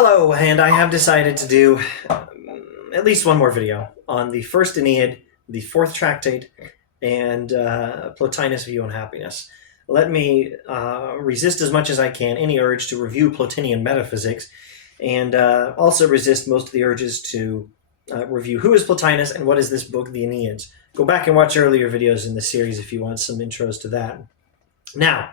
Hello, and I have decided to do at least one more video on the first Aeneid, the fourth tractate, and Plotinus' view on happiness. Let me resist as much as I can any urge to review Plotinian metaphysics, and also resist most of the urges to review who is Plotinus and what is this book, the Aeneids. Go back and watch earlier videos in the series if you want some intros to that. Now,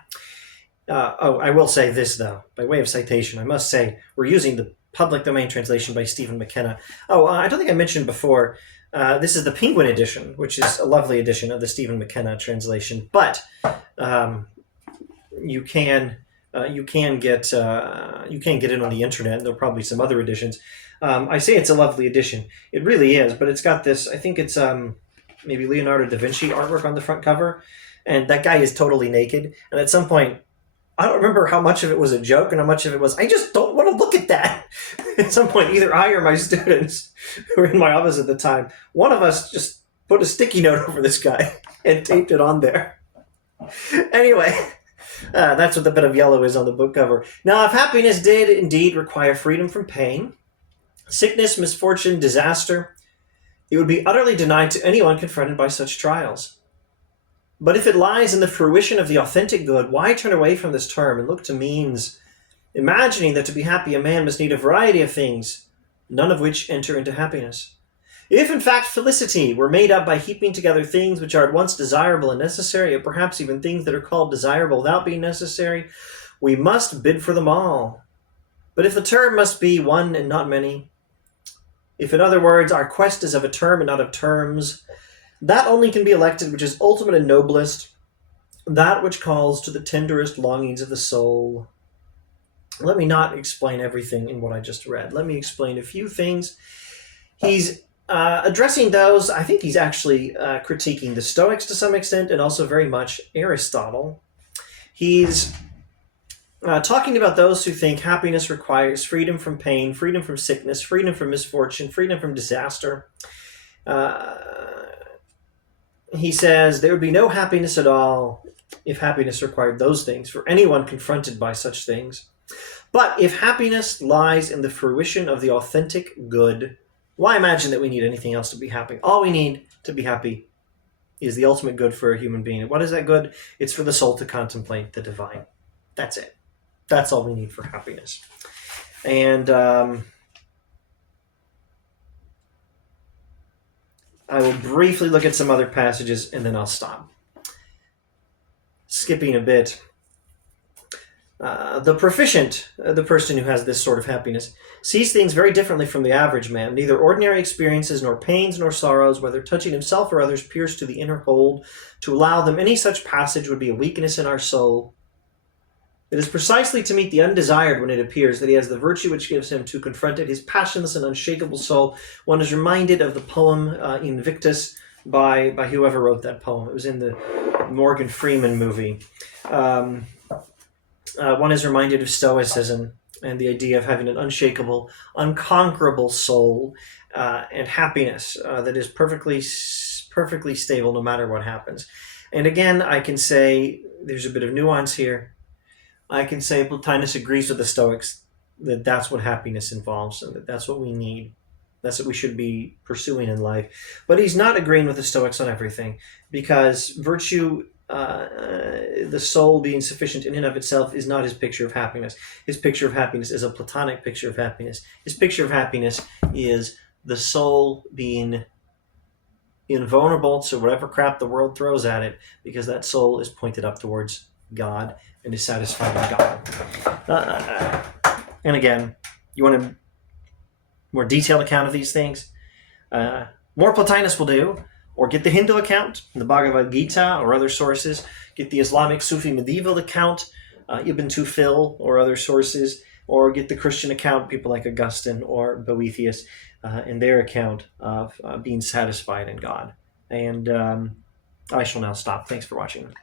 I will say this, though, by way of citation. I must say, we're using the public domain translation by Stephen McKenna. I don't think I mentioned before, this is the Penguin edition, which is a lovely edition of the Stephen McKenna translation. But you can get it on the internet. There'll probably be some other editions. I say it's a lovely edition. It really is, but it's got this, I think it's maybe Leonardo da Vinci artwork on the front cover, and that guy is totally naked. And at some point, I don't remember how much of it was a joke and how much of it was, I just don't want to look at that. At some point, either I or my students who were in my office at the time, one of us just put a sticky note over this guy and taped it on there. Anyway, that's what the bit of yellow is on the book cover. Now, if happiness did indeed require freedom from pain, sickness, misfortune, disaster, it would be utterly denied to anyone confronted by such trials. But if it lies in the fruition of the authentic good, why turn away from this term and look to means, imagining that to be happy a man must need a variety of things, none of which enter into happiness? If, in fact, felicity were made up by heaping together things which are at once desirable and necessary, or perhaps even things that are called desirable without being necessary, we must bid for them all. But if the term must be one and not many, if, in other words, our quest is of a term and not of terms, that only can be elected which is ultimate and noblest, that which calls to the tenderest longings of the soul. Let me not explain everything in what I just read. Let me explain a few things. He's addressing those. I think he's actually critiquing the Stoics to some extent, and also very much Aristotle. He's talking about those who think happiness requires freedom from pain, freedom from sickness, freedom from misfortune, freedom from disaster. He says there would be no happiness at all if happiness required those things for anyone confronted by such things. But if happiness lies in the fruition of the authentic good, why imagine that we need anything else to be happy? All we need to be happy is the ultimate good for a human being. And what is that good? It's for the soul to contemplate the divine. That's it. That's all we need for happiness. And I will briefly look at some other passages, and then I'll stop. Skipping a bit. The proficient, the person who has this sort of happiness, sees things very differently from the average man. Neither ordinary experiences, nor pains, nor sorrows, whether touching himself or others, pierce to the inner hold. To allow them any such passage would be a weakness in our soul. It is precisely to meet the undesired when it appears that he has the virtue which gives him to confront it, his passionless and unshakable soul. One is reminded of the poem Invictus by whoever wrote that poem. It was in the Morgan Freeman movie. One is reminded of Stoicism and the idea of having an unshakable, unconquerable soul and happiness that is perfectly stable no matter what happens. And again, I can say there's a bit of nuance here. I can say Plotinus agrees with the Stoics that that's what happiness involves and that that's what we need. That's what we should be pursuing in life. But he's not agreeing with the Stoics on everything, because virtue, the soul being sufficient in and of itself, is not his picture of happiness. His picture of happiness is a Platonic picture of happiness. His picture of happiness is the soul being invulnerable to whatever crap the world throws at it, because that soul is pointed up towards God and is satisfied with God. And again, you want a more detailed account of these things? More Plotinus will do, or get the Hindu account, the Bhagavad Gita, or other sources. Get the Islamic Sufi medieval account, Ibn Tufil, or other sources, or get the Christian account, people like Augustine or Boethius, in their account of being satisfied in God. And I shall now stop. Thanks for watching.